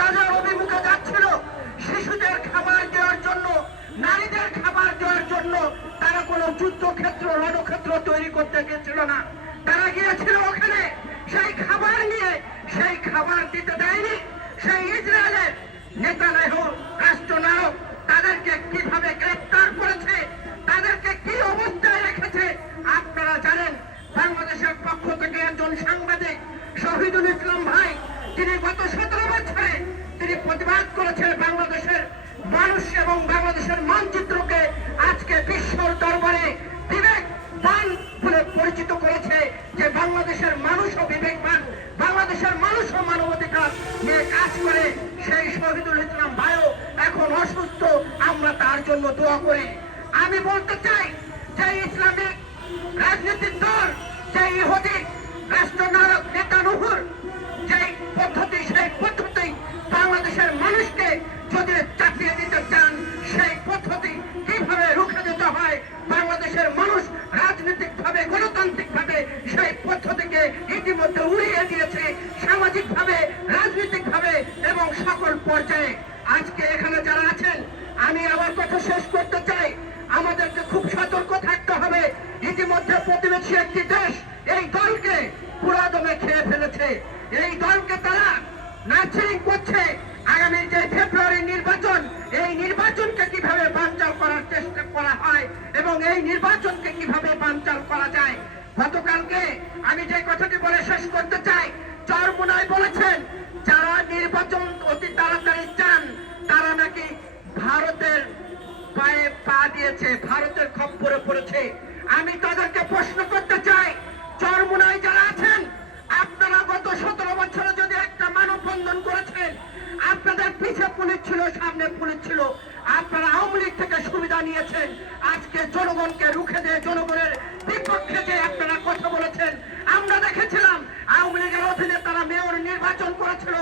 গাজার অভিমুখে যাচ্ছিল শিশুদের খাবার দেওয়ার জন্য, নারীদের খাবার দেওয়ার জন্য, তারা কোনো যুদ্ধক্ষেত্র রণক্ষেত্র তৈরি করতে গিয়েছিল না। তারা গিয়েছিল ওখানে সেই খাবার নিয়ে, সেই খাবার দিতে দেয়নি। সেই ইসরায়েলের নেতানেহু রাষ্ট্রনায়ক তাদেরকে কিভাবে গ্রেফতার করেছে, তাদেরকে কি অবস্থায় রেখেছে আপনারা জানেন। বাংলাদেশের পক্ষ থেকে একজন সাংবাদিক শহীদুল ইসলাম ভাই, তিনি গত 17 বছরে তিনি প্রতিবাদ করেছেন বাংলাদেশের মানুষ এবং বাংলাদেশের মানচিত্রকে আজকে বিশ্বর দরবারে বিবেকবান বলে পরিচিত করেছে, যে বাংলাদেশের মানুষও বিবেকবান, বাংলাদেশের মানুষও মানবাধিকার নিয়ে কাজ করে। সেই শহীদুল ইসলাম ভাইও এখন অসুস্থ, আমরা তার জন্য দোয়া করি। আমি বলতে চাই যে ইসলামিক রাজনৈতিক দল, যে ইহুদি রাষ্ট্রনায়ক নেতানিয়াহুর যে পদ্ধতি, সেই পদ্ধতি বাংলাদেশের মানুষকে যদি চাপিয়ে দিতে চান, সেই পদ্ধতি কিভাবে রুখে দিতে হয়, বাংলাদেশের মানুষ রাজনৈতিকভাবে গণতান্ত্রিকভাবে সেই পদ্ধতিকে ইতিমধ্যে উড়িয়ে দিয়েছে, সামাজিকভাবে, রাজনৈতিকভাবে এবং সকল পর্যায়ে। আজকে এখানে যারা আছেন, আমি আমার কথা শেষ করতে চাই, আমাদেরকে খুব সতর্ক থাকতে হবে। ইতিমধ্যে প্রতিবেশী একটি দেশ এই দলকে পুরাদমে খেয়ে ফেলেছে। এই দলকে তারা নার্সারিং করছে। আগামী যে ফেব্রুয়ারি নির্বাচন, এই নির্বাচনকে কিভাবে বানচাল করার চেষ্টা করা হয় এবং এই নির্বাচনকে কিভাবে বানচাল করা যায়। গতকালকে আমি যে কথাটি বলে শেষ করতে চাই, চরমুনাই বলেছেন যারা নির্বাচন অতি তাড়াতাড়ি চান তারা নাকি ভারতের পায়ে পা দিয়েছে, ভারতের খপ্পরে পড়েছে। আমি তাদেরকে প্রশ্ন করতে চাই, চরমুনাই যারা আছেন, আপনারা গত 17 বছরে যদি একটা মানববন্ধন করেছেন, আপনাদের পিছে পুলিশ ছিল, সামনে পুলিশ ছিল, আপনারা আওয়ামী লীগ থেকে সুবিধা নিয়েছেন। আজকে জনগণকে রুখে দিয়ে জনগণের বিপক্ষে যে আপনারা কথা বলেছেন, আমরা দেখেছিলাম আওয়ামী লীগের অধীনে তারা মেয়র নির্বাচন করেছিল,